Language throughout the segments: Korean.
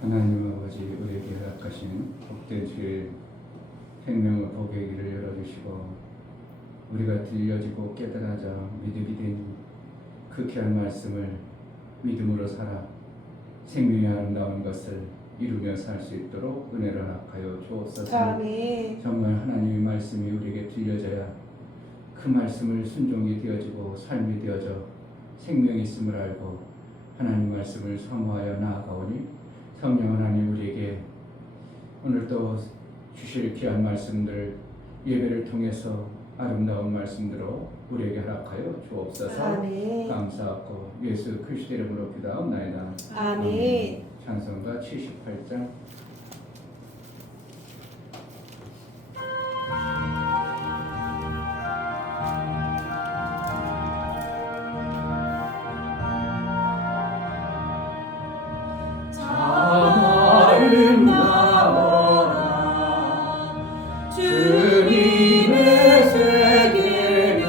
하나님 아버지, 우리에게 허락하신 복된 주일 생명의 복의 길을 열어주시고 우리가 들려지고 깨달아자 믿음이 된 그 귀한 말씀을 믿음으로 살아 생명이 아름다운 것을 이루며 살 수 있도록 은혜를 허락하여 주옵소서. 아멘. 정말 하나님의 말씀이 우리에게 들려져야 그 말씀을 순종이 되어지고 삶이 되어져 생명이 있음을 알고 하나님 말씀을 사모하여 나아가오니 성령 하나님 우리에게 오늘도 주실 귀한 말씀들 예배를 통해서 아름다운 말씀들로 우리에게 허락하여 주옵소서. 아멘. 감사하고 예수 그리스도 이름으로 기도하옵나이다. 아멘. 찬송가 78장. 주님의 세계는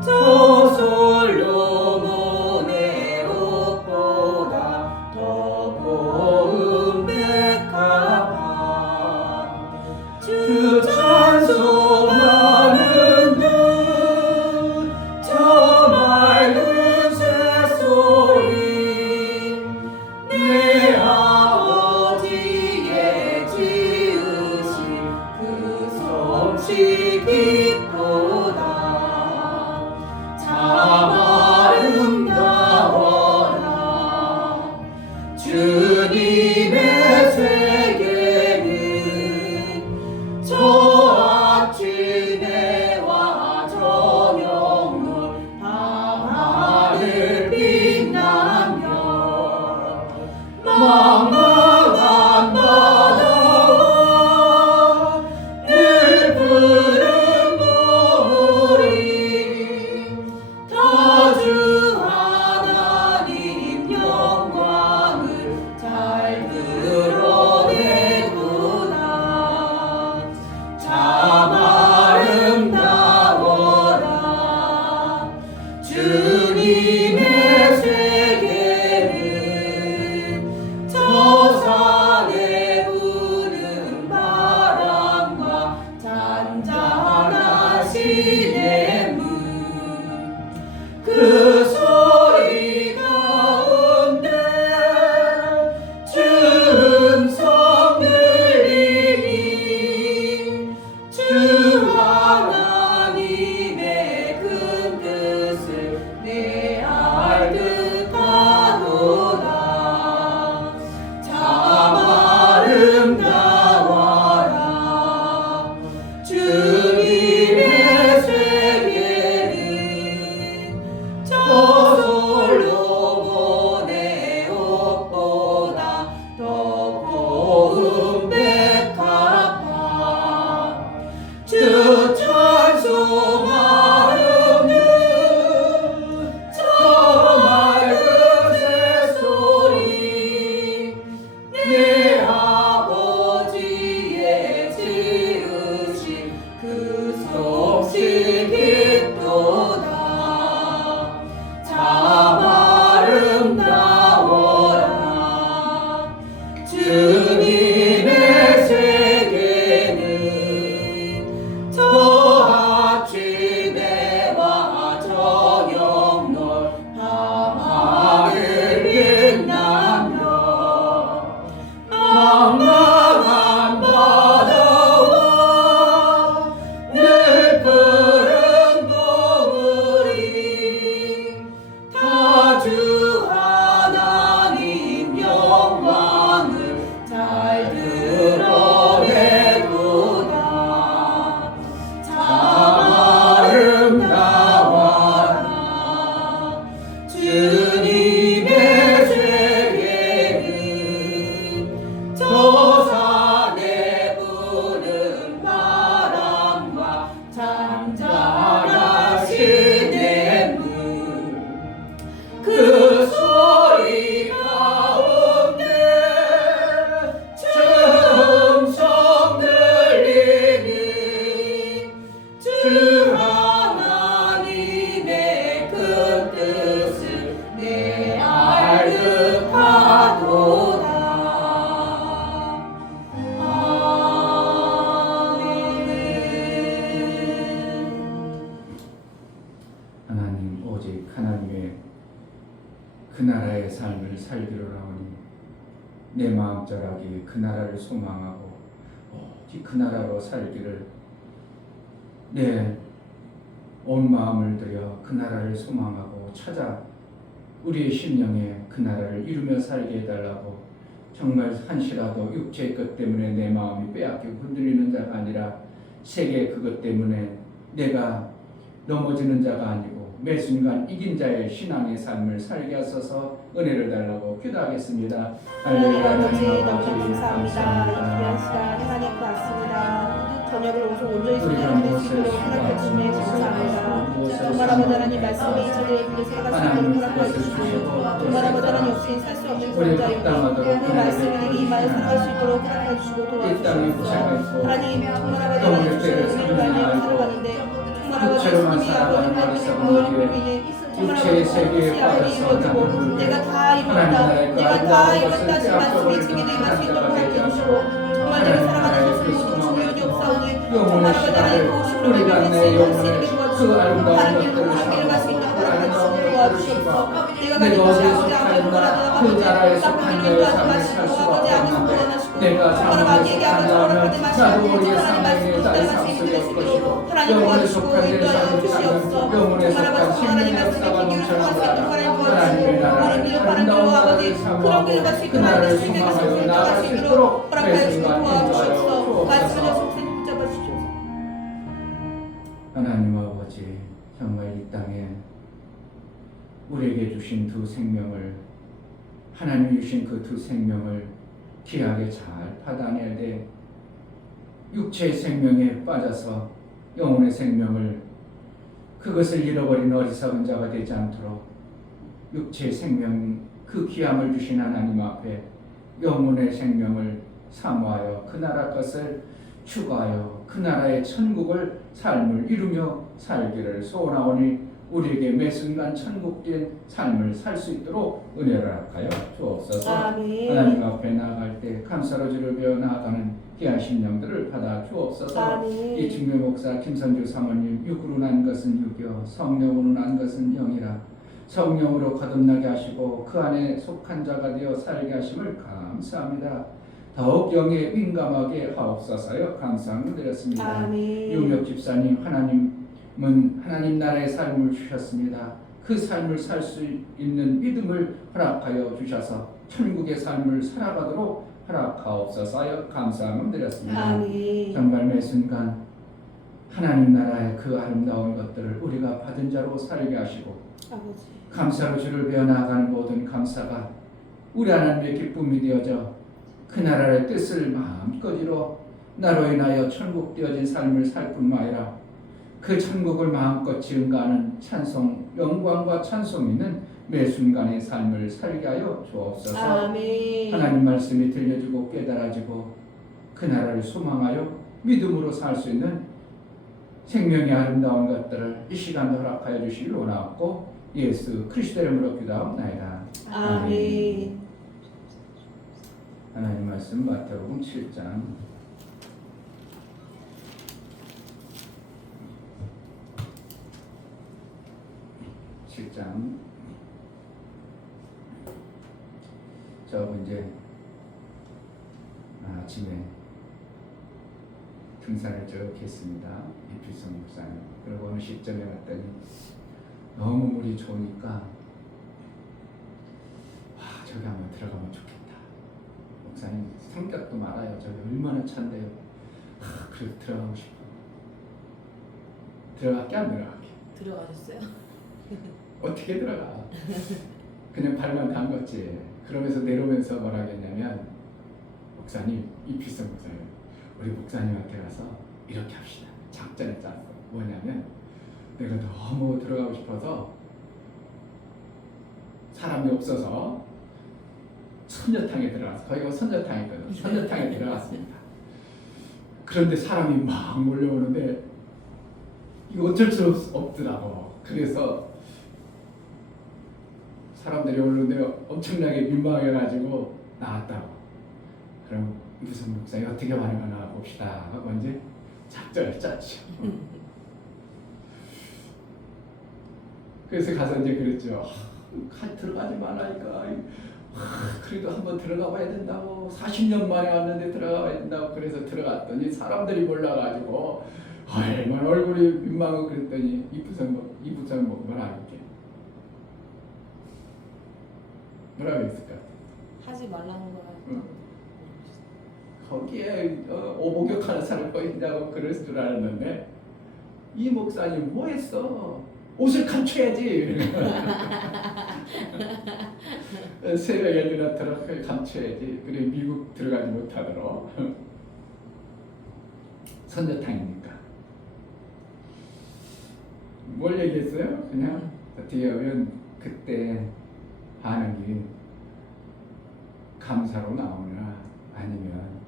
저 솔로몬의 옷보다 더 고운 백합화 주 찬송하는 듯저 맑은 새소리 내 아버지의 지으신 그 솜씨 깊도다. 참 아름다워라. 주님의 세계는 저 아침해와 저녁물 밤하늘 빛나며 망망한 바다와 늘 푸른 물이 다 주 하나님 영광을 잘 드러내구나. 참 아름다워라. 주님의 세계는 저 살기로 하오니 내 마음절하기 그 나라를 소망하고 오직 그 나라로 살기를 내 온 마음을 들여 그 나라를 소망하고 찾아 우리의 심령에 그 나라를 이루며 살게 해달라고 정말 한시라도 육체의 것 때문에 내 마음이 빼앗기고 흔들리는 자가 아니라 세계의 그것 때문에 내가 넘어지는 자가 아니고 매 순간 이긴 자의 신앙의 삶을 살게 하소서 은혜를 달라고 기도하겠습니다. 하나님 할렐루야. 아버지 하나님 너무 아버지, 감사합니다. 이 귀한 시간 하나님 앞에 왔습니다. 저녁을 오늘 온전히 우리가 순종할 수 무엇을 있도록 허락해 주시니 감사합니다. 무엇을 정말 아버지 하나님 말씀이 저희에게 살아갈 수 있도록 허락해 주시고 정말 아버지 하나님 없이 살 수 없는 그런 자에게 그 말씀이 임하여 살아갈 수 있도록 허락해 주시고 도와주시옵소서. 하나님 정말 아버지 하나님 주시는 은혜를 알며 살아가는데 정말 아버지 예수님이 아버지 하나님의 보혈을 인해 육체의 세계에 빠져서 나는 내가 다 이뤘다 내가 다 이뤘다 하신 말씀이 제게 임할 수 있도록 허락해 주시고 정말 내가 살아가는 것을 모두 중요하게 없사오니 정말 아버지 하나님 도우심으로 우리가 내 영혼을 그 아름다운 하나님 것들을 함께를 갈수 있도록 허락해 주시고 도와주시옵소서. 내가 내가 가진 것이 어디에 아버지 아무리 속하였나 보라도 그 나라에 아버지 속한 나쁜 일을 자의 하지 삶을 마시고 살 수가 아버지 아무 없는데 구원하시고 내가 정말 자문에 아기에게 아버지 속한다면 허락하지 마시고 나도 우리의 하나님 삶에게 말씀을 잘 따라갈 수 살 있게 수 되시도록 없고 하나님 영혼에 도와주시고 속한 자의 인도하여 삶을 주시옵소서. 살면 영혼에 정말 속한 아버지 하나님 생명의 말씀에 역사가 기기를 통할 수 있도록 하나님 넘쳐나더라. 도와주시고 하나님의 나라를 우리 미련한 아름다운 길로 아버지 나라를 그런 길을 갈수 사모하고 그 있도록 나라를 하나님 주님께서 소망하여 순종할 나아갈 수 수 있도록 있도록 허락하여 매 주시고 순간 도와주시옵소서. 인도하여 말씀을 주옵소서. 속생 붙잡아주시옵소서. 하나님 아버지 정말 이 땅에 우리에게 주신 두 생명을 하나님이 주신 그 두 생명을 귀하게 잘 받아내야 돼. 육체의 생명에 빠져서 영혼의 생명을 그것을 잃어버린 어리석은 자가 되지 않도록 육체의 생명 그 귀함을 주신 하나님 앞에 영혼의 생명을 사모하여 그 나라 것을 추구하여 그 나라의 천국을 삶을 이루며 살기를 소원하오니 우리에게 매 순간 천국된 삶을 살 수 있도록 은혜를 허락하여 주옵소서. 아멘. 하나님 앞에 나아갈 때 감사로 주를 배워 나아가는 귀한 심령들을 받아 주옵소서. 아멘. 이 중매 목사 김선주 사모님 육으로 난 것은 육이요 성령으로 난 것은 영이라 성령으로 거듭나게 하시고 그 안에 속한 자가 되어 살게 하심을 감사합니다. 더욱 영에 민감하게 하옵소서요. 감사함을 드렸습니다. 아멘. 유명 집사님 하나님은 하나님 나라의 삶을 주셨습니다. 그 삶을 살 수 있는 믿음을 허락하여 주셔서 천국의 삶을 살아가도록 허락하옵소서요. 감사함을 드렸습니다. 아멘. 정말 매 순간 하나님 나라의 그 아름다운 것들을 우리가 받은 자로 살게 하시고 아버지. 감사로 주를 배워 나가는 모든 감사가 우리 하나님의 기쁨이 되어져 그 나라의 뜻을 마음껏 이뤄 나로 인하여 천국 되어진 삶을 살 뿐만 아니라 그 천국을 마음껏 증가하는 찬송, 영광과 찬송 있는 매 순간의 삶을 살게 하여 주옵소서. 아멘. 하나님 말씀이 들려주고 깨달아지고 그 나라를 소망하여 믿음으로 살 수 있는 생명의 아름다운 것들을 이 시간도 허락하여 주시길 원하옵고 예수 그리스도 이름으로 기도하옵나이다. 아멘. 하나님 말씀 마태복음 7장 7장 저 이제 아침에 등산을 쭉 했습니다. 이필성 목사님. 그리고 어느 시점에 갔더니 너무 물이 좋으니까 와 저기 한번 들어가면 좋겠다. 목사님 성격도 말아요. 저기 얼마나 찬데요. 그래서 들어가고 싶어. 들어갈게 안 들어갈게. 들어가셨어요? 어떻게 들어가? 그냥 발만 담궜지. 그러면서 내려오면서 뭐라 했냐면 목사님, 이필성 목사님 우리 목사님한테 가서 이렇게 합시다. 작전을 짰어. 뭐냐면 내가 너무 들어가고 싶어서 사람이 없어서 선녀탕에 들어갔어. 거기가 선녀탕이거든. 선녀탕에 들어갔습니다. 그런데 사람이 막 몰려오는데 이거 어쩔 수 없더라고. 그래서 사람들이 오는데 엄청나게 민망해가지고 나왔다고. 그럼 무슨 목사님 어떻게 반응하나 봅시다 하고 이제 작전을 짰죠. 그래서 가서 이제 그랬죠. 들어가지 말라니까. 그래도 한번 들어가 봐야 된다고 40년 만에 왔는데 들어가 봐야 된다고 그래서 들어갔더니 사람들이 몰라가지고 얼마나 얼굴이 민망하고 그랬더니 이부장 뭐라 하겠지? 뭐라고 했을까? 하지 말라는 거야. 응. 거기에 오목욕하는 사람 보인다고 그럴 줄 알았는데 이 목사님 뭐 했어? 옷을 감춰야지. 새벽에 들어가더라. 감춰야지. 그래 미국 들어가지 못하도록. 선녀탕이니까. 뭘 얘기했어요? 그냥 어떻게 하면 그때 반응이 감사로 나오나 아니면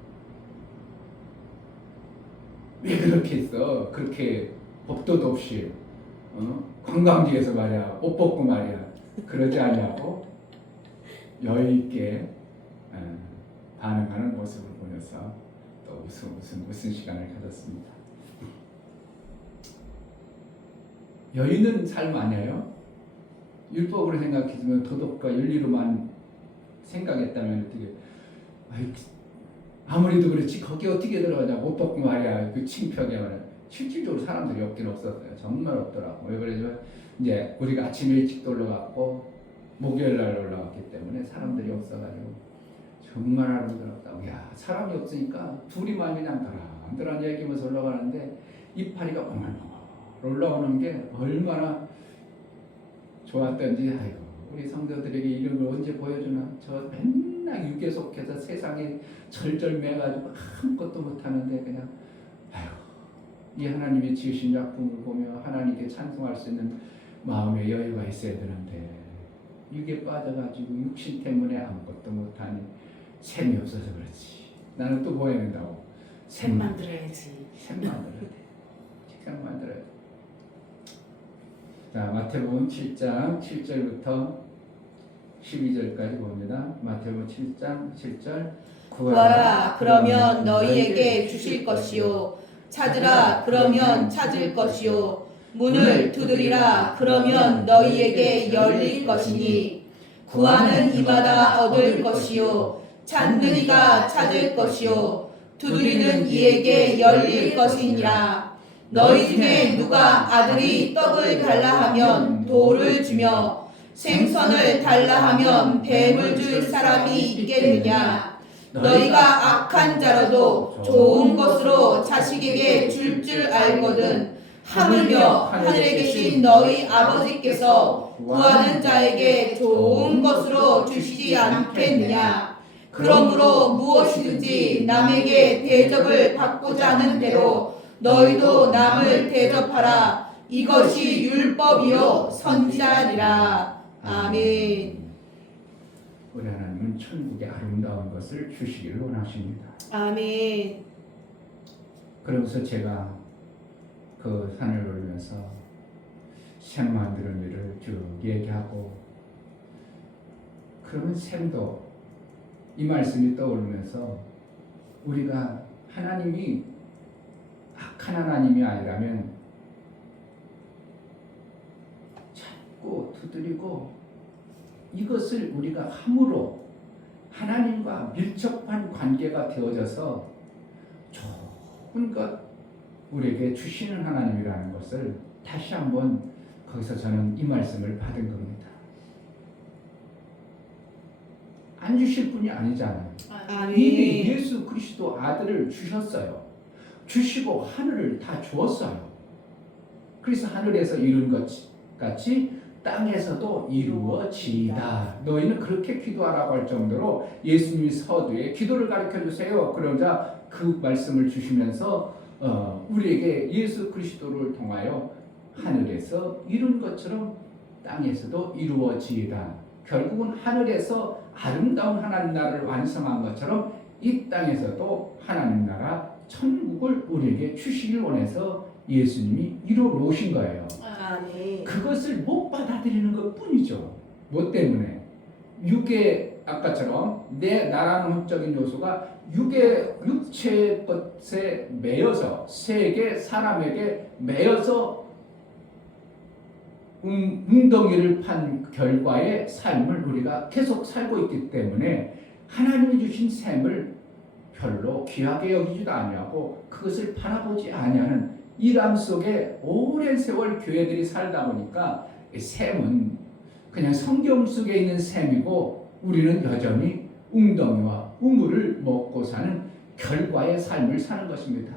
왜 그렇게 했어? 그렇게 법도도 없이 관광지에서 말이야 옷 벗고 말이야 그러지 않냐고 여유 있게 반응하는 모습을 보면서 또 무슨 시간을 가졌습니다. 여유 있는 삶 아니에요? 율법으로 생각했으면 도덕과 윤리로만 생각했다면 어떻게 아무리도 그렇지 거기 어떻게 들어가냐 못 벗고 말이야 그 창피하게 말이야 실질적으로 사람들이 없긴 없었어요. 정말 없더라고. 왜 그러냐면 이제 우리가 아침 일찍도 올라갔고 목요일 날 올라갔기 때문에 사람들이 없어가지고 정말 아름답다고. 야 사람이 없으니까 둘이만 그냥 드란드란 얘기면서 올라가는데 이파리가 엉얼엉얼 올라오는 게 얼마나 좋았던지. 아이고 우리 성도들에게 이런 걸 언제 보여주나. 저 맨날 육에 속해서 세상에 절절매가지고 아무것도 못하는데 그냥 아이고 이 하나님이 지으신 작품을 보며 하나님께 찬송할 수 있는 마음의 여유가 있어야 되는데 육에 빠져가지고 육신 때문에 아무것도 못하니 샘이 없어서 그렇지. 나는 또 뭐 해야 된다고? 샘 만들어야지. 샘 만들어야 돼. 책상 만들어야 돼. 자, 마태복음 7장 7절부터 12절까지 봅니다. 마태복음 7장 7절 구하라 그러면 너희에게 주실 것이요 찾으라 그러면 찾을 것이요 문을 두드리라 그러면 너희에게 열릴 것이니 구하는 이마다 얻을 것이요 찾는 이가 찾을 것이요 두드리는 이에게 열릴 것이니라. 너희 중에 누가 아들이 떡을 달라 하면 돌을 주며 생선을 달라 하면 뱀을 줄 사람이 있겠느냐. 너희가 악한 자라도 좋은 것으로 자식에게 줄 알거든 하물며 하늘에 계신 너희 아버지께서 구하는 자에게 좋은 것으로 주시지 않겠느냐. 그러므로 무엇이든지 남에게 대접을 받고자 하는 대로 너희도 남을 대접하라. 이것이 율법이요 선지자니라. 아멘. 우리 하나님은 천국의 아름다운 것을 주시기를 원하십니다. 아멘. 그러면서 제가 그 산을 올리면서 샘 만드는 일을 쭉 얘기하고 그러면 샘도 이 말씀이 떠오르면서 우리가 하나님이 악한 하나님이 아니라면 찾고 두드리고 이것을 우리가 함으로 하나님과 밀접한 관계가 되어져서 좋은 것 우리에게 주시는 하나님이라는 것을 다시 한번 거기서 저는 이 말씀을 받은 겁니다. 안 주실 분이 아니잖아요. 이미 예수 그리스도 아들을 주셨어요. 주시고 하늘을 다 주었어요. 그래서 하늘에서 이룬 것 같이 땅에서도 이루어지이다. 너희는 그렇게 기도하라고 할 정도로 예수님이 서두에 기도를 가르쳐 주세요. 그러자 그 말씀을 주시면서 우리에게 예수 그리스도를 통하여 하늘에서 이룬 것처럼 땅에서도 이루어지이다. 결국은 하늘에서 아름다운 하나님 나라를 완성한 것처럼 이 땅에서도 하나님 나라 천국을 우리에게 주시길 원해서 예수님이 이루어 놓으신 거예요. 아멘. 그것을 못 받아들이는 것 뿐이죠. 뭐 때문에? 육의 아까처럼 내 나라는 흑적인 요소가 육체의 것에 매여서 세계 사람에게 매여서 웅덩이를 판 결과의 삶을 우리가 계속 살고 있기 때문에 하나님이 주신 샘을 별로 귀하게 여기지도 아니하고 그것을 바라보지 아니하는 이 람 속에 오랜 세월 교회들이 살다 보니까 샘은 그냥 성경 속에 있는 샘이고 우리는 여전히 웅덩이와 우물을 먹고 사는 결과의 삶을 사는 것입니다.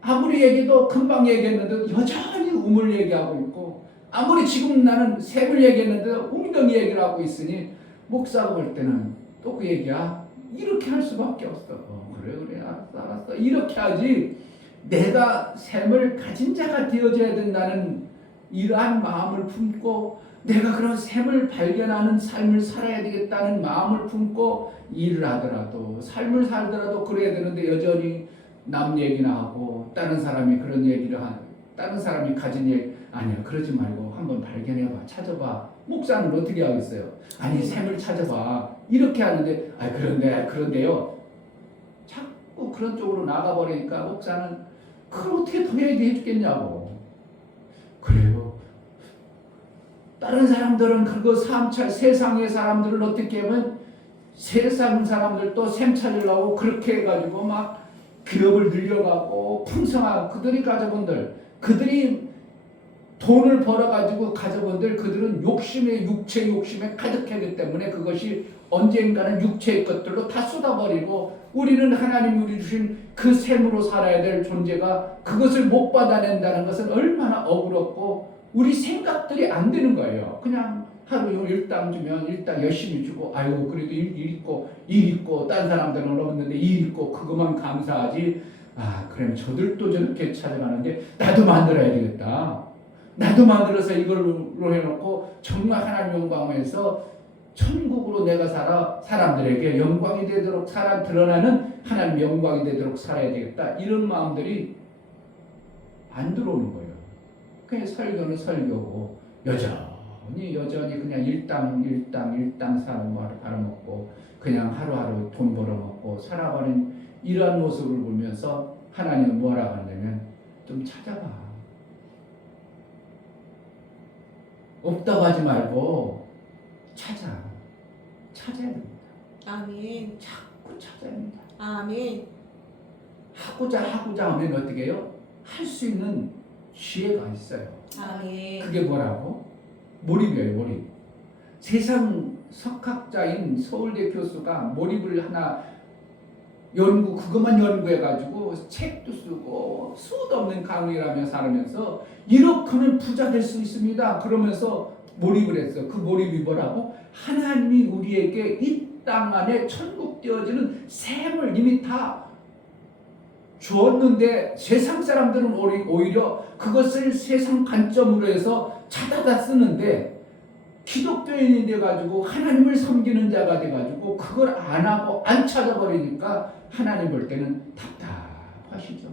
아무리 얘기도 금방 얘기했는데 여전히 우물 얘기하고 있고 아무리 지금 나는 샘을 얘기했는데 웅덩이 얘기를 하고 있으니 목사가 볼 때는 또 그 얘기야 이렇게 할 수밖에 없어. 그래 알았어 이렇게 하지 내가 샘을 가진 자가 되어져야 된다는 이러한 마음을 품고 내가 그런 샘을 발견하는 삶을 살아야 되겠다는 마음을 품고 일을 하더라도 삶을 살더라도 그래야 되는데 여전히 남 얘기나 하고 다른 사람이 그런 얘기를 하는 다른 사람이 가진 얘기 아니야 그러지 말고 한번 발견해봐 찾아봐. 목사는 어떻게 하겠어요? 아니 샘을 찾아봐 이렇게 하는데 그런데요 자꾸 그런 쪽으로 나가버리니까 목사는 그걸 어떻게 더 얘기해 주겠냐고. 그래요. 다른 사람들은 그거 세상의 사람들을 어떻게 하면 세상 사람들도 샘 찾으려고 그렇게 해가지고 막 기업을 늘려가고 풍성한 그들이 가져본들 그들이 돈을 벌어가지고 가져본들 그들은 육체 욕심에 가득하기 때문에 그것이 언젠가는 육체의 것들로 다 쏟아버리고 우리는 하나님 우리 주신 그 샘으로 살아야 될 존재가 그것을 못 받아낸다는 것은 얼마나 억울했고 우리 생각들이 안 되는 거예요. 그냥 하루 일당 주면 일당 열심히 주고 아이고 그래도 일 있고 딴 사람들은 없는데 일 있고 그것만 감사하지. 그럼 저들도 저렇게 찾아가는데 나도 만들어야 되겠다. 나도 만들어서 이걸로 해놓고 정말 하나님 영광에서 천국으로 내가 살아 사람들에게 영광이 되도록 드러나는 하나님 영광이 되도록 살아야 되겠다. 이런 마음들이 안 들어오는 거예요. 그냥 설교는 설교고 여전히 그냥 일당 사는 거 팔아먹고 그냥 하루하루 돈 벌어먹고 살아가는 이러한 모습을 보면서 하나님은 뭐라고 하냐면 좀 찾아봐. 없다고 하지 말고 찾아야 됩니다. 아멘. 자꾸 찾아야 됩니다. 아멘. 하고자 하면 어떻게 해요? 할 수 있는 지혜가 있어요. 아멘. 그게 뭐라고? 몰입이에요. 몰입. 세상 석학자인 서울대 교수가 몰입을 하나 그것만 연구해가지고 책도 쓰고 수도 없는 강의를 하며 살면서 이렇게 하면 부자 될 수 있습니다. 그러면서 몰입을 했어. 그 몰입이 뭐라고? 하나님이 우리에게 이 땅 안에 천국 되어지는 샘을 이미 다 주었는데 세상 사람들은 오히려 그것을 세상 관점으로 해서 찾아다 쓰는데 기독교인이 돼가지고 하나님을 섬기는 자가 돼가지고 그걸 안 하고 안 찾아버리니까 하나님 볼 때는 답답하시죠.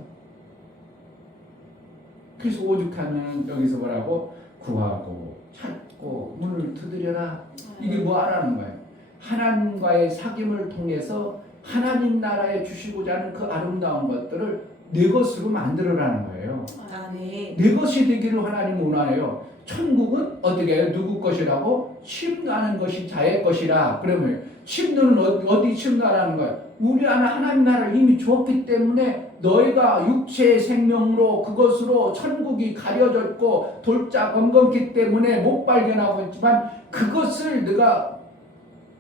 그래서 오죽하면 여기서 뭐라고? 구하고 찾고 문을 두드려라. 이게 뭐 하라는 거예요? 하나님과의 사귐을 통해서 하나님 나라에 주시고자 하는 그 아름다운 것들을 내 것으로 만들어라는 거예요. 아멘. 내 것이 되기를 하나님 원하요. 천국은 어떻게 해요? 누구 것이라고? 침노하는 것이 자의 것이라. 그러면 침노는 어디 침노하라는 거예요? 우리 안에 하나님 나라를 이미 주었기 때문에 너희가 육체의 생명으로 그것으로 천국이 가려졌고 돌자 검검기 때문에 못 발견하고 있지만 그것을 네가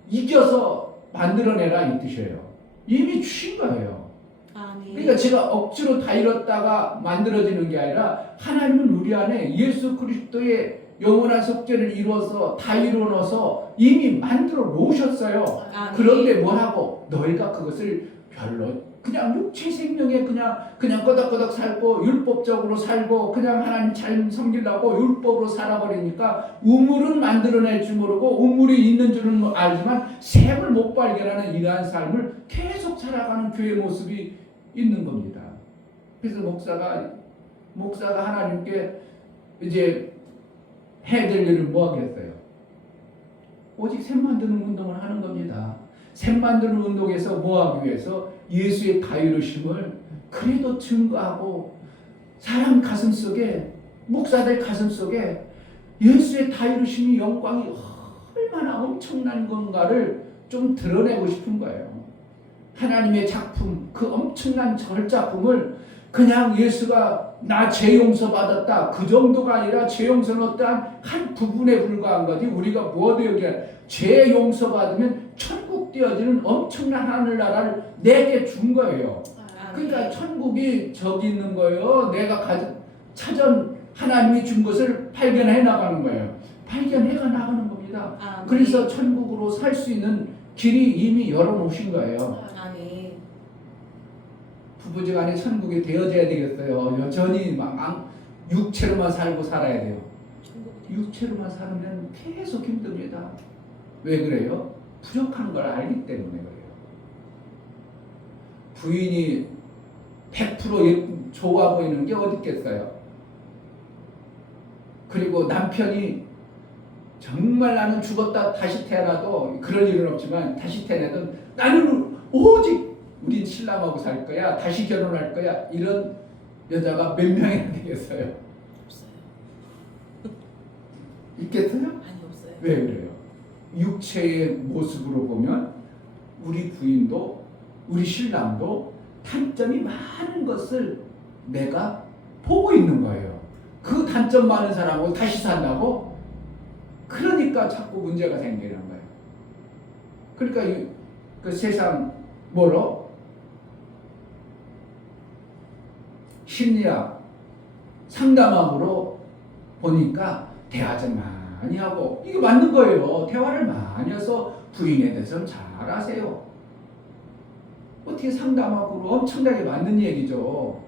이겨서 만들어내라 이 뜻이에요. 이미 주신 거예요. 아멘. 그러니까 제가 억지로 다 이뤘다가 만들어지는 게 아니라 하나님은 우리 안에 예수 그리스도의 영원한 속죄를 이루어서 다 이루어서 이미 만들어 놓으셨어요. 아멘. 그런데 뭐라고? 너희가 그것을 별로 그냥 육체 생명에 그냥 끄덕끄덕 살고 율법적으로 살고 그냥 하나님 잘 섬기려고 율법으로 살아버리니까 우물은 만들어낼 줄 모르고 우물이 있는 줄은 알지만 샘을 못 발견하는 이러한 삶을 계속 살아가는 교회 모습이 있는 겁니다. 그래서 목사가 하나님께 이제 해야 될 일을 뭐 하겠어요? 오직 샘 만드는 운동을 하는 겁니다. 샘 만드는 운동에서 뭐 하기 위해서? 예수의 다이루심을 그래도 증거하고 사람 가슴 속에 목사들 가슴 속에 예수의 다 이루심이 영광이 얼마나 엄청난 건가를 좀 드러내고 싶은 거예요. 하나님의 작품, 그 엄청난 절작품을 그냥 예수가 나 죄 용서 받았다 그 정도가 아니라 죄 용서는 어떠한 한 부분에 불과한 거지. 우리가 뭐도 여기에 죄 용서 받으면 천국 띄어지는 엄청난 하늘나라를 내게 준 거예요. 그러니까 천국이 저기 있는 거예요. 내가 찾은 하나님이 준 것을 발견해 나가는 거예요. 발견해가 나가는 겁니다. 그래서 천국으로 살 수 있는 길이 이미 열어놓으신 거예요. 부부지간에 천국이 되어져야 되겠어요. 여전히 막 육체로만 살고 살아야 돼요. 육체로만 살면 계속 힘듭니다. 왜 그래요? 부족한 걸 알기 때문에 그래요. 부인이 100% 좋아 보이는 게 어디 있겠어요? 그리고 남편이 정말 나는 죽었다 다시 태어나도 그럴 일은 없지만 다시 태어나도 나는 오직 우린 신랑하고 살 거야. 다시 결혼할 거야. 이런 여자가 몇 명이나 되겠어요? 없어요. 있겠어요? 아니 없어요. 왜 그래요? 육체의 모습으로 보면 우리 부인도 우리 신랑도 단점이 많은 것을 내가 보고 있는 거예요. 그 단점 많은 사람하고 다시 산다고? 그러니까 자꾸 문제가 생기는 거예요. 그러니까 그 세상 뭐로? 심리학 상담학으로 보니까 대화 좀 많이 하고 이게 맞는 거예요. 대화를 많이 해서 부인에 대해서 잘 아세요. 어떻게 상담학으로 엄청나게 맞는 얘기죠.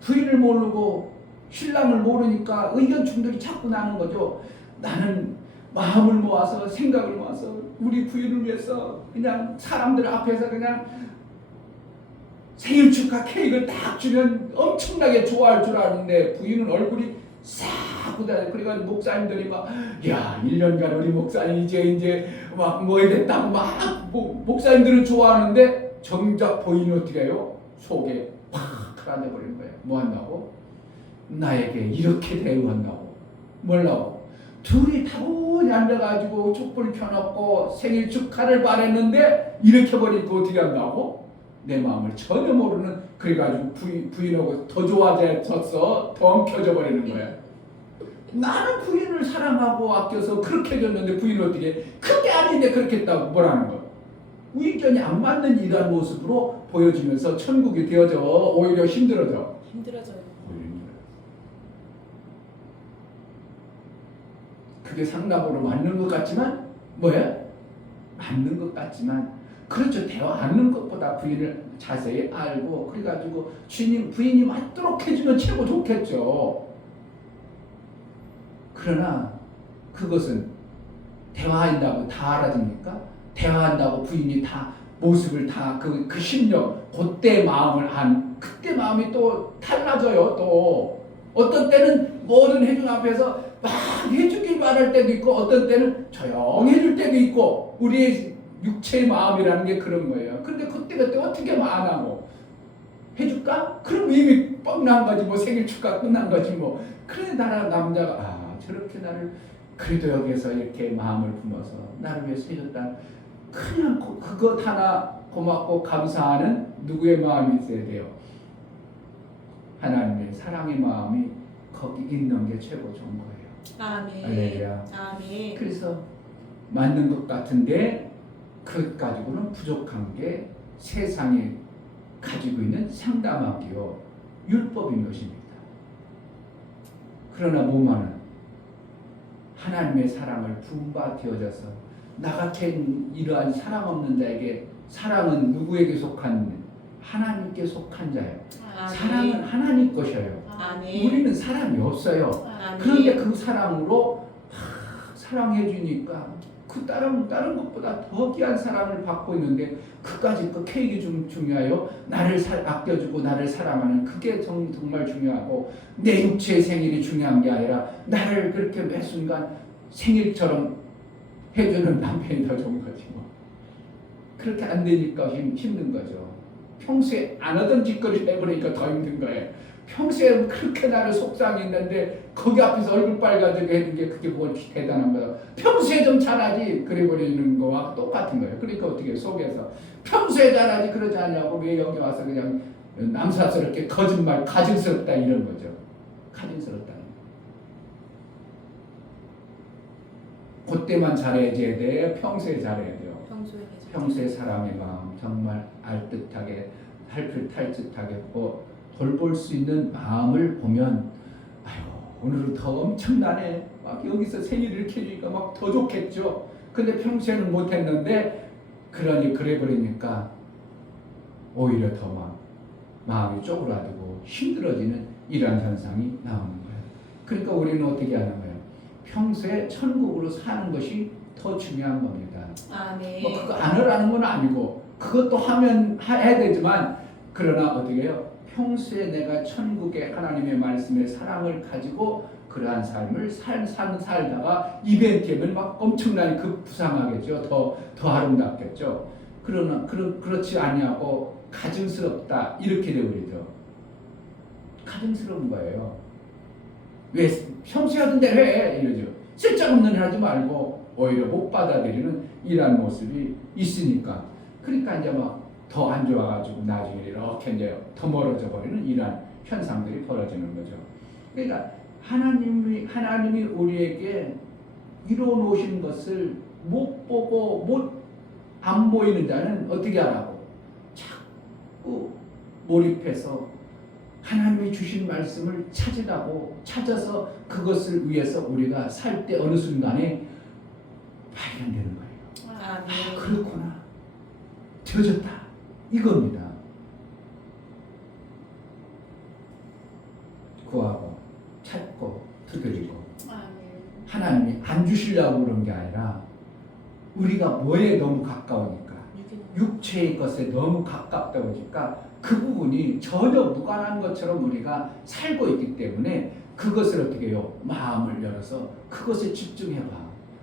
부인을 모르고 신랑을 모르니까 의견 충돌이 자꾸 나는 거죠. 나는 마음을 모아서 생각을 모아서 우리 부인을 위해서 그냥 사람들 앞에서 그냥 생일 축하 케이크를 딱 주면 엄청나게 좋아할 줄 아는데 부인은 얼굴이 싹 굳어요. 그래가지고 목사님들이 막 야 1년간 우리 목사님 이제 막 뭐 이랬다고 막 목사님들은 좋아하는데 정작 부인이 어떻게 해요? 속에 팍 가라져 버리는 거예요. 뭐 한다고? 나에게 이렇게 대우한다고. 뭐라고? 둘이 타고니 앉아가지고 촛불 켜놓고 생일 축하를 바랬는데 이렇게 버리고 어떻게 한다고? 내 마음을 전혀 모르는 그래가지고 부인하고 더 좋아졌어. 더 엉켜져 버리는 거야. 나는 부인을 사랑하고 아껴서 그렇게 해줬는데 부인은 어떻게 그게 아닌데 그렇게 했다고 뭐라는 거야. 의견이 안 맞는 이러한 모습으로 보여지면서 천국이 되어져 오히려 힘들어져요. 그게 상담으로 맞는 것 같지만 뭐야? 맞는 것 같지만 그렇죠. 대화하는 것보다 부인을 자세히 알고 그래가지고 부인이 맞도록 해주면 최고 좋겠죠. 그러나 그것은 대화한다고 다 알아집니까? 대화한다고 부인이 다 모습을 다 그 심령 그때 마음을 그때 마음이 또 달라져요. 또 어떤 때는 뭐든 해준 앞에서 막 해주길 바랄 때도 있고 어떤 때는 조용해줄 때도 있고 우리의 육체의 마음이라는 게 그런 거예요. 근데 그때 어떻게 안 하고 해줄까? 그럼 이미 뻥난 거지 뭐 생일 축하 끝난 거지 뭐. 그래 남자가 저렇게 나를 그래도 여기서 이렇게 마음을 품어서 나를 위해서 해줬다. 그냥 그것 하나 고맙고 감사하는 누구의 마음이 있어야 돼요? 하나님의 사랑의 마음이 거기 있는 게 최고 좋은 거예요. 아멘. 할렐루야. 아멘. 그래서 맞는 것 같은데 그것 가지고는 부족한 게 세상에 가지고 있는 상담학이요 율법인 것입니다. 그러나 몸만은 하나님의 사랑을 분바되어져서 나같은 이러한 사랑 없는 자에게 사랑은 누구에게 속한 하나님께 속한 자예요. 아멘. 사랑은 하나님 것이에요. 아멘. 우리는 사랑이 없어요. 아멘. 그런데 그 사랑으로 사랑해 주니까 그 다른 것보다 더 귀한 사랑을 받고 있는데 그까지 그 케이크 좀 중요해요. 나를 아껴주고 나를 사랑하는 그게 정말 중요하고 내 육체의 생일이 중요한 게 아니라 나를 그렇게 매 순간 생일처럼 해주는 남편이 더 좋은 거지 뭐. 그렇게 안 되니까 힘든 거죠. 평소에 안 하던 짓거리를 해보니까 더 힘든 거예요. 평소에 그렇게 나를 속상했는데 거기 앞에서 얼굴 빨가지고 했는 게 그게 뭐 대단한 거야. 평소에 좀 잘하지 그래 버리는 거와 똑같은 거예요. 그러니까 어떻게 속에서 평소에 잘하지 그러지 않냐고 왜 여기 와서 그냥 남사스럽게 거짓말 가증스럽다 이런 거죠. 가증스럽다. 그때만 잘해줘야 돼. 평소에 잘해야 돼요. 평소에 사람의 마음 정말 알듯하게 탈듯하게 돌볼 수 있는 마음을 보면 아유 오늘은 더 엄청나네. 막 여기서 생일을 이렇게 해주니까 막 더 좋겠죠. 근데 평소에는 못했는데 그래 버리니까 오히려 더 마음이 쪼그라들고 힘들어지는 이러한 현상이 나오는 거예요. 그러니까 우리는 어떻게 하는 거예요? 평소에 천국으로 사는 것이 더 중요한 겁니다. 아멘. 뭐 그거 안 하라는 건 아니고 그것도 해야 되지만 그러나 어떻게 해요? 평소에 내가 천국의 하나님의 말씀의 사랑을 가지고 그러한 삶을 살다가 이벤트에 막 엄청나게 부상하겠죠. 더 아름답겠죠. 그러나 그렇지 아니하고 가증스럽다 이렇게 되어버리죠. 가증스러운 거예요. 왜 평소에 하던 대로 해 이러죠. 쓸데없는 일 하지 말고 오히려 못 받아들이는 이러한 모습이 있으니까 그러니까 이제 막 더 안 좋아가지고 나중에 이렇게 이제 더 멀어져 버리는 이러한 현상들이 벌어지는 거죠. 그러니까 하나님이 우리에게 이뤄놓으신 것을 못 보고 안 보이는 자는 어떻게 하라고? 자꾸 몰입해서 하나님이 주신 말씀을 찾아서 그것을 위해서 우리가 살 때 어느 순간에 발견되는 거예요. 아멘. 아, 그렇구나. 되어졌다. 이겁니다. 구하고 찾고 두드리고 하나님이 안 주시려고 그런 게 아니라 우리가 뭐에 너무 가까우니까 육체의 것에 너무 가깝다 보니까 그 부분이 전혀 무관한 것처럼 우리가 살고 있기 때문에 그것을 어떻게 해요? 마음을 열어서 그것에 집중해봐.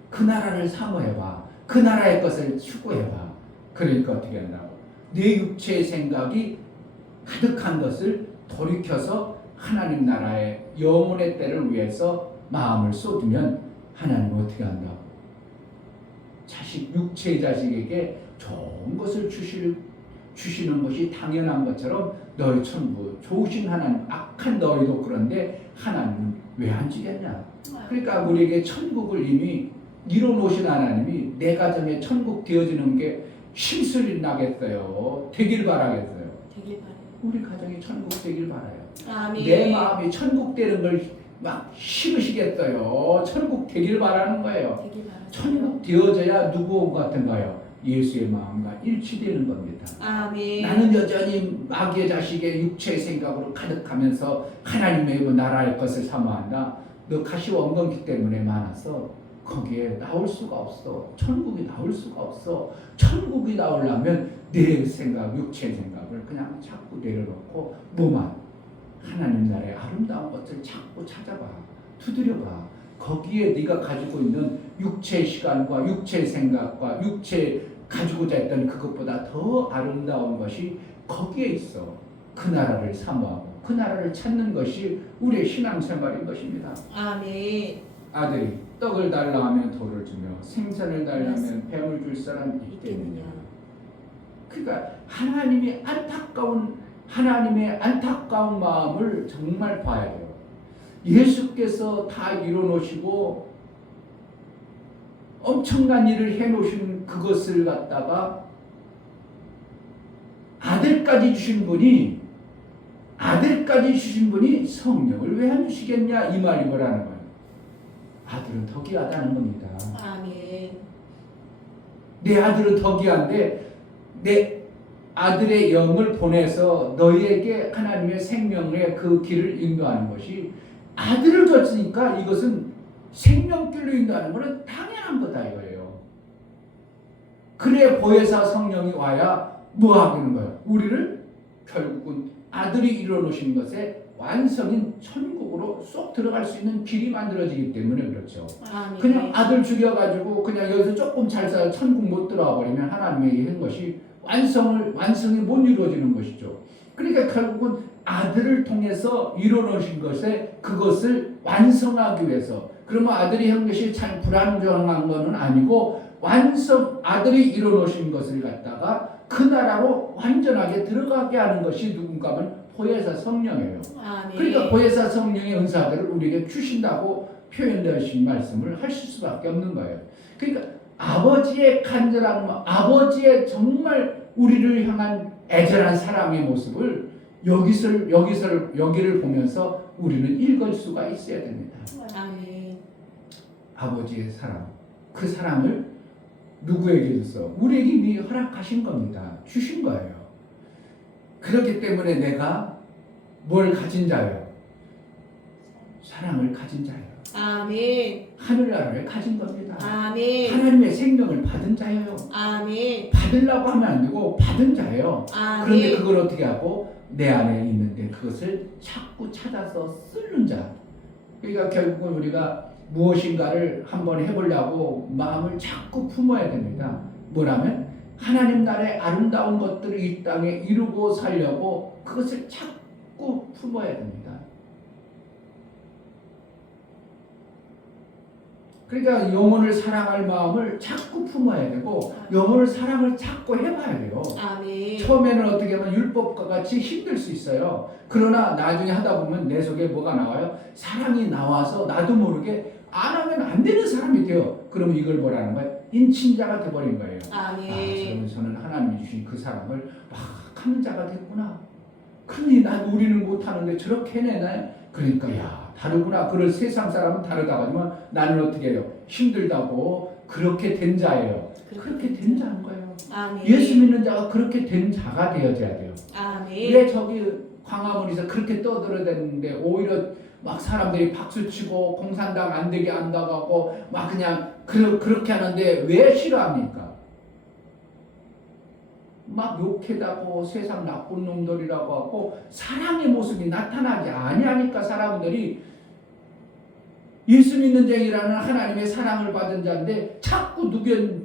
그 나라를 사모해봐. 그 나라의 것을 추구해봐. 그러니까 어떻게 한다고? 내 육체의 생각이 가득한 것을 돌이켜서 하나님 나라의 영혼의 때를 위해서 마음을 쏟으면 하나님은 어떻게 한다고? 육체의 자식에게 좋은 것을 주시는 것이 당연한 것처럼 너희 천국 좋으신 하나님, 악한 너희도 그런데 하나님은 왜 안 주겠냐? 그러니까 우리에게 천국을 이미 이뤄놓으신 하나님이 내 가정에 천국 되어지는 게 심술이 나겠어요. 되길 바라겠어요. 우리 가정이 천국 되길 바라요. 아멘. 내 마음이 천국 되는 걸 막 심으시겠어요. 천국 되길 바라는 거예요. 천국 되어져야 누구 같은가요? 예수의 마음과 일치되는 겁니다. 아멘. 나는 여전히 마귀의 자식의 육체의 생각으로 가득하면서 하나님의 나라의 것을 사모한다. 너 가시원건기 때문에 많아서 거기에 나올 수가 없어. 천국이 나올 수가 없어. 천국이 나오려면 내 생각, 육체의 생각을 그냥 자꾸 내려놓고 뭐만 하나님 나라의 아름다운 것을 자꾸 찾아봐. 두드려봐. 거기에 네가 가지고 있는 육체의 시간과 육체의 생각과 육체 가지고자 했던 그것보다 더 아름다운 것이 거기에 있어. 그 나라를 사모하고 그 나라를 찾는 것이 우리의 신앙생활인 것입니다. 아멘. 아들이 떡을 달라 하면 돌을 주며 생선을 달라 하면 뱀을 줄 사람이 있겠느냐. 그러니까 하나님의 안타까운 마음을 정말 봐야 돼요. 예수께서 다 이뤄놓으시고 엄청난 일을 해놓으신 그것을 갖다가 아들까지 주신 분이 성령을 왜 안 주시겠냐 이 말이 뭐라는 거예요. 아들은 더 귀하다는 겁니다. 아멘. 내 아들은 더 귀한데 내 아들의 영을 보내서 너희에게 하나님의 생명의 그 길을 인도하는 것이 아들을 줬으니까 이것은 생명길로 인도하는 것은 당연한 거다 이거예요. 그래 보혜사 성령이 와야 뭐 하는 거예요? 우리를 결국은 아들이 이뤄놓으신 것에 완성인 천국으로 쏙 들어갈 수 있는 길이 만들어지기 때문에 그렇죠. 아멘. 그냥 아들 죽여가지고 그냥 여기서 조금 잘 살아 천국 못 들어가 버리면 하나님의 한 것이 완성이 못 이루어지는 것이죠. 그러니까 결국은 아들을 통해서 이뤄놓으신 것에 그것을 완성하기 위해서. 그러면 아들이 한 것이 참 불완전한 것은 아니고 아들이 이뤄놓으신 것을 갖다가 그 나라로 완전하게 들어가게 하는 것이 누군가 하면 보혜사 성령이에요. 아멘. 그러니까 보혜사 성령의 은사들을 우리에게 주신다고 표현되신 말씀을 하실 수밖에 없는 거예요. 그러니까 아버지의 간절한 마음, 아버지의 정말 우리를 향한 애절한 사랑의 모습을 여기를 보면서 우리는 읽을 수가 있어야 됩니다. 아멘. 아버지의 사랑, 그 사랑을 누구에게 줬어? 우리에게 이미 허락하신 겁니다. 주신 거예요. 그렇기 때문에 내가 뭘 가진 자예요? 사랑을 가진 자예요. 아멘. 하늘나라를 가진 겁니다. 아멘. 하나님의 생명을 받은 자예요. 아멘. 받으려고 하면 안 되고 받은 자예요. 아멘. 그런데 그걸 어떻게 하고 내 안에 있는데 그것을 자꾸 찾아서 쓰는 자. 그러니까 결국은 우리가 무엇인가를 한번 해보려고 마음을 자꾸 품어야 됩니다. 뭐라면 하나님 나라의 아름다운 것들을 이 땅에 이루고 살려고 그것을 자꾸 품어야 됩니다. 그러니까 영혼을 사랑할 마음을 자꾸 품어야 되고 영혼을 사랑을 자꾸 해봐야 돼요. 아멘. 처음에는 어떻게 하면 율법과 같이 힘들 수 있어요. 그러나 나중에 하다 보면 내 속에 뭐가 나와요? 사랑이 나와서 나도 모르게 안 하면 안 되는 사람이 돼요. 그러면 이걸 뭐라는 거예요? 인친자가 돼버린 거예요. 아멘. 저는 하나님이 주신 그 사랑을 막 하는 자가 됐구나. 근데 우리는 못하는데 저렇게 해내나요? 그러니까 야 다르구나. 그럴 세상 사람은 다르다고 하지만 나는 어떻게 해요? 힘들다고 그렇게 된 자예요. 그렇게 된 자인 거예요. 아멘. 예수 믿는 자가 그렇게 된 자가 되어져야 돼요. 아멘. 왜 저기 광화문에서 그렇게 떠들어대는데 오히려 막 사람들이 박수치고 공산당 안 되게 한다고 막 그냥 그렇게 하는데 왜 싫어합니까? 막 욕해다고 세상 나쁜 놈들이라고 하고 사랑의 모습이 나타나지 아니하니까 사람들이 예수 믿는 자이라는 하나님의 사랑을 받은 자인데 자꾸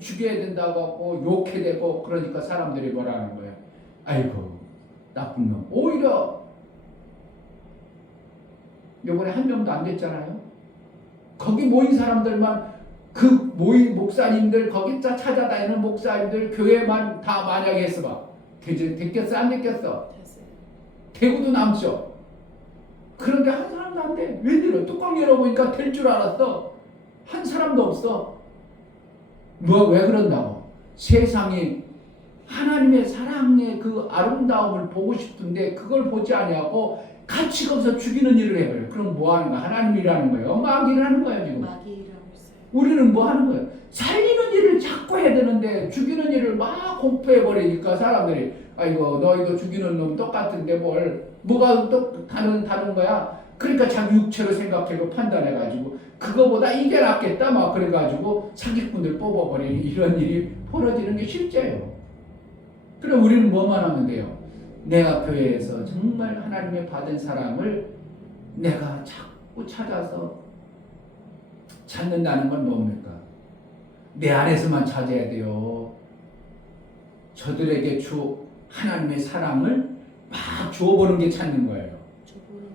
죽여야 된다고 하고 욕해대고 그러니까 사람들이 뭐라는 거예요? 아이고 나쁜 놈. 오히려 이번에 한 명도 안 됐잖아요. 거기 모인 사람들만 그 모인 목사님들 거기 찾아다니는 목사님들 교회만 다 만약에 했어봐. 됐겠어 안 됐겠어? 됐어요. 대구도 남죠. 그런데 한 사람도 안 돼. 웬일로 뚜껑 열어보니까 될 줄 알았어. 한 사람도 없어. 왜 그런다고? 세상이 하나님의 사랑의 그 아름다움을 보고 싶은데 그걸 보지 아니하고 같이 거기서 죽이는 일을 해버려요. 그럼 뭐 하는 거야? 하나님 일하는 거예요. 막 일하는 거야 지금. 마귀 일하고 있어요. 우리는 뭐 하는 거예요? 살리는 일을 자꾸 해야 되는데 죽이는 일을 막 공포해버리니까 사람들이 아이고 너 이거 죽이는 놈 똑같은데 뭐가 또 다른 거야? 그러니까 자기 육체로 생각하고 판단해가지고 그거보다 이게 낫겠다 막 그래가지고 사기꾼들 뽑아버리는 이런 일이 벌어지는 게 실제예요. 그럼 우리는 뭐만 하면 돼요? 내가 교회에서 정말 하나님의 받은 사랑을 내가 자꾸 찾아서 찾는다는 건 뭡니까? 내 안에서만 찾아야 돼요. 저들에게 하나님의 사랑을 막 주어보는 게 찾는 거예요.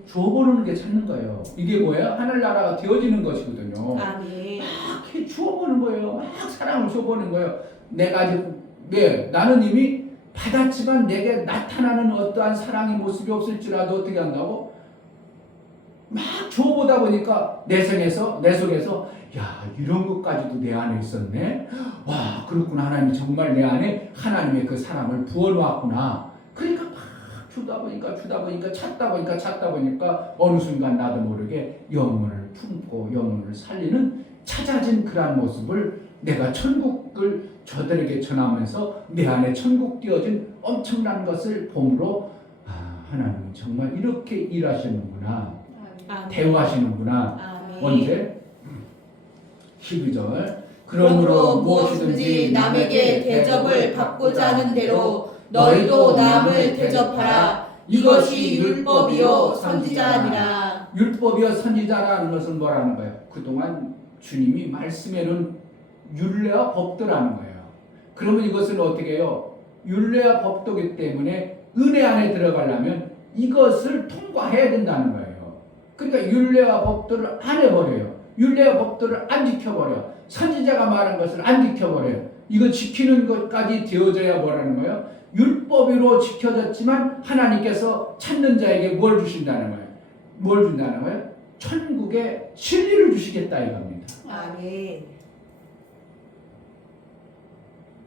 주어보는 게 찾는 거예요. 이게 뭐예요? 하늘나라가 되어지는 것이거든요. 아멘. 막 이렇게 주어보는 거예요. 막 사랑을 주어보는 거예요. 내가 아직 나는 이미 받았지만 내게 나타나는 어떠한 사랑의 모습이 없을지라도 어떻게 한다고? 막 주어보다 보니까 내 속에서 야 이런 것까지도 내 안에 있었네. 와 그렇구나. 하나님이 정말 내 안에 하나님의 그 사랑을 부어놓았구나. 그러니까 막 주다 보니까 찾다 보니까 어느 순간 나도 모르게 영혼을 품고 영혼을 살리는 찾아진 그러한 모습을 내가 천국을 저들에게 전하면서 내 안에 천국 띄어진 엄청난 것을 보므로 하나님은 정말 이렇게 일하시는구나. 아멘. 대우하시는구나. 아멘. 언제? 12절. 그러므로 무엇이든지 남에게 대접을 받고자 하는 대로 너희도 남을 대접하라. 이것이 율법이요 선지자니라. 율법이요 선지자라는 것은 뭐라는 거예요? 그동안 주님이 말씀에는 율례와 법도라는 거예요. 그러면 이것은 어떻게 해요? 율례와 법도기 때문에 은혜 안에 들어가려면 이것을 통과해야 된다는 거예요. 그러니까 율례와 법도를 안 해버려요. 율례와 법도를 안 지켜버려. 선지자가 말한 것을 안 지켜버려요. 이거 지키는 것까지 되어져야 뭐라는 거예요? 율법으로 지켜졌지만 하나님께서 찾는 자에게 뭘 주신다는 거예요? 뭘 준다는 거예요? 천국의 진리를 주시겠다 이겁니다. 아멘.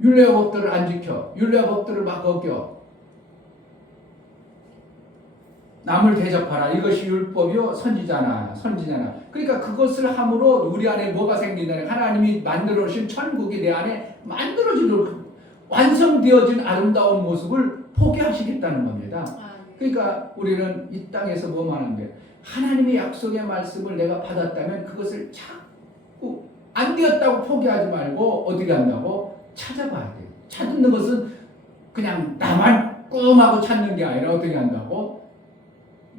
율례와 법도를 안 지켜. 율례와 법도를 막 어겨. 남을 대접하라. 이것이 율법이요 선지자나. 그러니까 그것을 함으로 우리 안에 뭐가 생긴다는 하나님이 만들어 주신 천국이 내 안에 만들어지도록 완성되어진 아름다운 모습을 포기하시겠다는 겁니다. 그러니까 우리는 이 땅에서 뭐만 하면 돼요? 하나님의 약속의 말씀을 내가 받았다면 그것을 자꾸 안 되었다고 포기하지 말고 어떻게 한다고? 찾아봐야 돼요. 찾는 것은 그냥 나만 꿈하고 찾는 게 아니라 어떻게 한다고?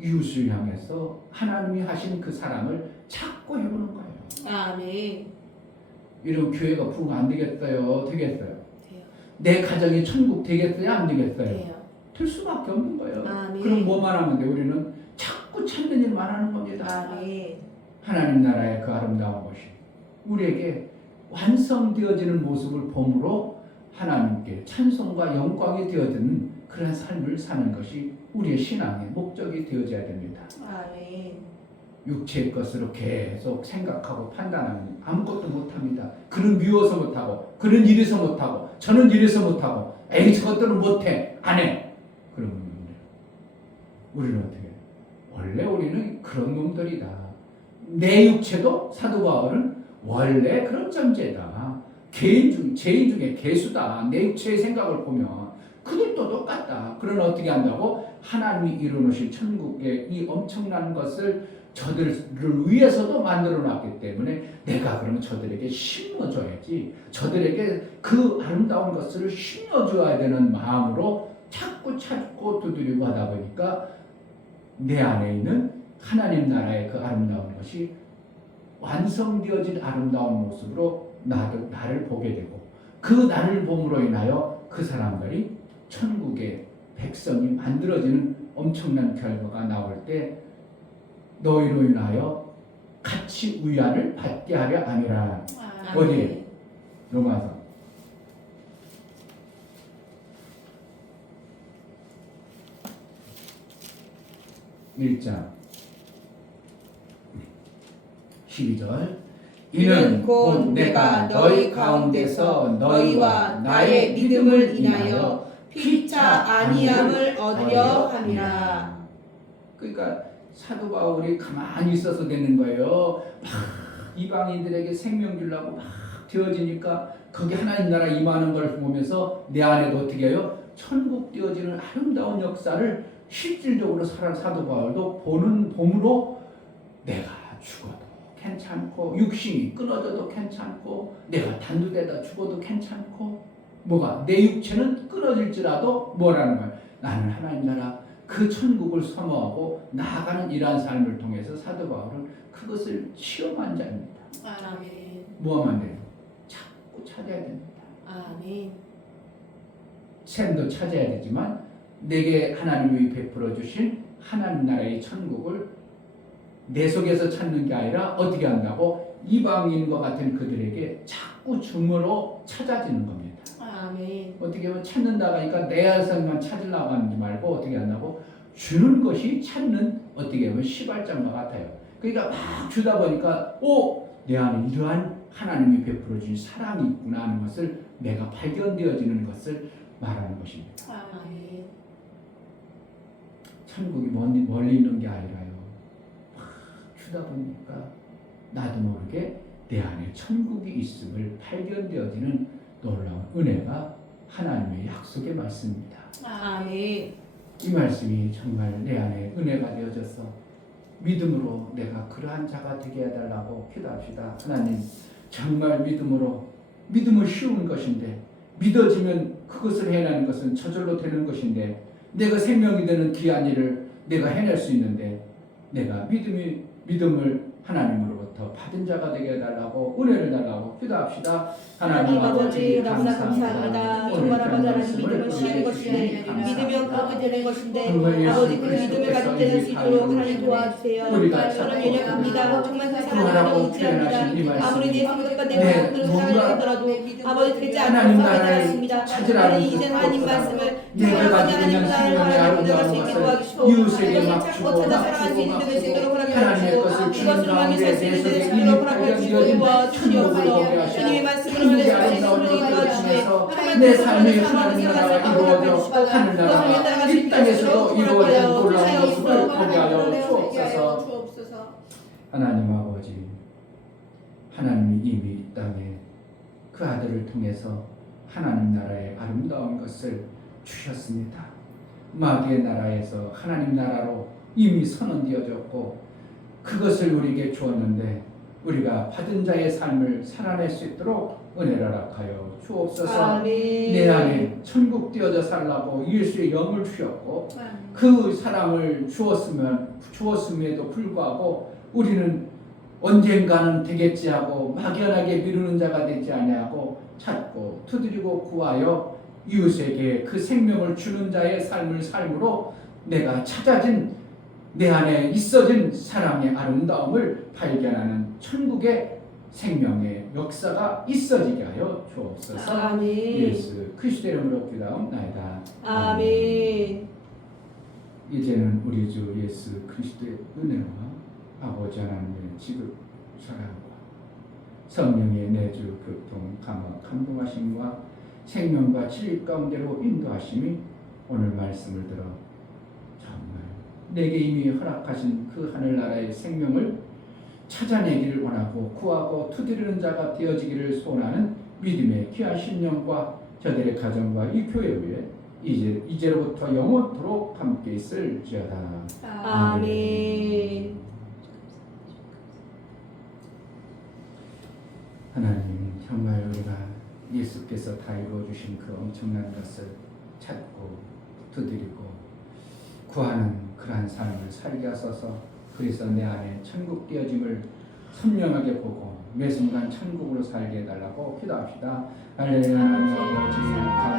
이웃을 향해서 하나님이 하신 그 사람을 찾고 해보는 거예요. 아멘. 이런 교회가 부흥 안 되겠어요? 되겠어요? 돼요. 내 가정이 천국 되겠어요? 안 되겠어요? 돼요. 될 수밖에 없는 거예요. 아멘. 그럼 뭐만 하면 돼? 우리는 자꾸 찾는 일만 하는 겁니다. 아멘. 하나님 나라의 그 아름다운 것이 우리에게 완성되어지는 모습을 보므로 하나님께 찬송과 영광이 되어지는 그런 삶을 사는 것이 우리의 신앙의 목적이 되어져야 됩니다. 아멘. 육체의 것으로 계속 생각하고 판단하면 아무것도 못합니다. 그는 미워서 못하고 그는 이래서 못하고 저는 이래서 못하고 에이 저것들은 못해 안 해. 그러면 우리는 어떻게 해요? 원래 우리는 그런 놈들이다. 내 육체도 사도 바울은 원래 그런 존재다. 죄인 중에 개수다. 내 육체의 생각을 보면 그들도 똑같다. 그러나 어떻게 한다고? 하나님이 이루어놓으신 천국의 이 엄청난 것을 저들을 위해서도 만들어 놨기 때문에 내가 그러면 저들에게 심어줘야지. 저들에게 그 아름다운 것을 심어줘야 되는 마음으로 자꾸 찾고 두드리고 하다 보니까 내 안에 있는 하나님 나라의 그 아름다운 것이 완성되어진 아름다운 모습으로 나를 보게 되고 그 나를 봄으로 인하여 그 사람들이 천국의 백성이 만들어지는 엄청난 결과가 나올 때 너희로 인하여 같이 위안을 받게 하려 함이라. 어디? 로마서 1장 12절 이는 곧 내가 너희 가운데서 너희와 나의 믿음을 인하여 피차 아니함을 얻으려 함이라. 그러니까 사도 바울이 가만히 있어서 되는 거예요. 막 이방인들에게 생명 주려고 막 되어지니까 거기 하나님 나라 임하는 걸 보면서 내 안에도 어떻게 해요? 천국 되어지는 아름다운 역사를 실질적으로 사도 바울도 봄으로 내가 죽어도 괜찮고 육신이 끊어져도 괜찮고 내가 단두대다 죽어도 괜찮고 뭐가 내 육체는 끊어질지라도 뭐라는 거야? 나는 하나님 나라 그 천국을 사모하고 나아가는 이러한 삶을 통해서 사도 바울은 그것을 시험한 자입니다. 아멘. 뭐하면 돼요? 자꾸 찾아야 됩니다. 아멘. 샘도 찾아야 되지만 내게 하나님이 베풀어 주신 하나님 나라의 천국을 내 속에서 찾는 게 아니라 어떻게 한다고? 이방인과 같은 그들에게 자꾸 줌으로 찾아지는 겁니다. 아멘. 어떻게 보면 찾는다가 하니까 내 알성만 찾으려고 하는 지 말고 어떻게 한다고? 주는 것이 찾는 어떻게 보면 시발장과 같아요. 그러니까 막 주다 보니까 내 안에 이러한 하나님이 베풀어 주신 사랑이 있구나 하는 것을 내가 발견되어지는 것을 말하는 것입니다. 아멘. 천국이 멀리 있는 게 아니라요. 막 주다 보니까 나도 모르게 내 안에 천국이 있음을 발견되어지는 놀라운 은혜가 하나님의 약속의 말씀입니다. 아멘. 이 말씀이 정말 내 안에 은혜가 되어져서 믿음으로 내가 그러한 자가 되게 해달라고 기도합시다. 하나님 정말 믿음은 쉬운 것인데 믿어지면 그것을 해내는 것은 저절로 되는 것인데 내가 생명이 되는 귀한 일을 내가 해낼 수 있는데 내가 믿음을 하나님으로부터 이제로부터 받은 자가 되게 해달라고 은혜를 달라고 기도합시다. 하나님 아버지 너무나 감사합니다. 정말 아버지 하나님 믿음은 쉬운 것인데 믿으면 그렇게 되는 것인데 아버지 그 믿음을 가질 때는 수 있도록 하나님 도와주세요. 저는 연약합니다. 정말 그 사랑을 잊지 않습니다. 아무리 내 생각과 내 마음대로 살아가더라도 아버지 되지 않는 것을 깨달았습니다. 하나님 이제 하나님 말씀을 정말 아버지 하나님 나라를 바라보고 나갈 수 있게 도와주시고 이웃에게 그것을 막 찾고 주고 찾아 살아갈 수 있는 될 수 있도록 하나님의 허락해 것을 주시고 주는 그것으로 향해 가운데 살 수 내 있는 될 수 속에 있도록 허락해 주시고 도와주시옵소서. 주님의 말씀을 아름다운 알려주시고 일을 도와주시고 통해서 내 삶의 하나님 나라가 이루어져 하늘나라가 이 땅에서도 이루어진 놀라운 모습을 보게 하여 주옵소서. 하나님 아버지, 하나님이 이미 이 땅에 그 아들을 통해서 하나님 나라의 아름다운 것을 주셨습니다. 마귀의 나라에서 하나님 나라로 이미 선언되어졌고 그것을 우리에게 주었는데 우리가 받은 자의 삶을 살아낼 수 있도록 은혜를 허락하여 주옵소서. 아멘. 내 안에 천국 되어져 살라고 예수의 영을 주셨고 그 사랑을 주었음에도 불구하고 우리는 언젠가는 되겠지 하고 막연하게 미루는 자가 되지 아니하고 찾고 두드리고 구하여 이웃에게 그 생명을 주는 자의 삶을 삶으로 내가 찾아진 내 안에 있어진 사랑의 아름다움을 발견하는 천국의 생명의 역사가 있어지게 하여 주옵소서. 아멘. 예수 그리스도의 이름으로 기도하옵나이다. 아멘. 이제는 우리 주 예수 그리스도의 은혜와 아버지 하나님의 지극 사랑과 성령의 내주 교통 감화 감동하심과 생명과 진리 가운데로 인도하심이 오늘 말씀을 들어 정말 내게 이미 허락하신 그 하늘나라의 생명을 찾아내기를 원하고 구하고 두드리는 자가 되어지기를 소원하는 믿음의 귀한 신령과 저들의 가정과 이 교회 위에 이제로부터 영원토록 함께 있을지어다. 아멘. 하나님, 정말 우리가 예수께서 다 이루어주신 그 엄청난 것을 찾고 두드리고 구하는 그러한 삶을 살게 하소서. 그래서 내 안에 천국 되어짐을 선명하게 보고 매 순간 천국으로 살게 해달라고 기도합시다. 할렐루야. 하나님 아버지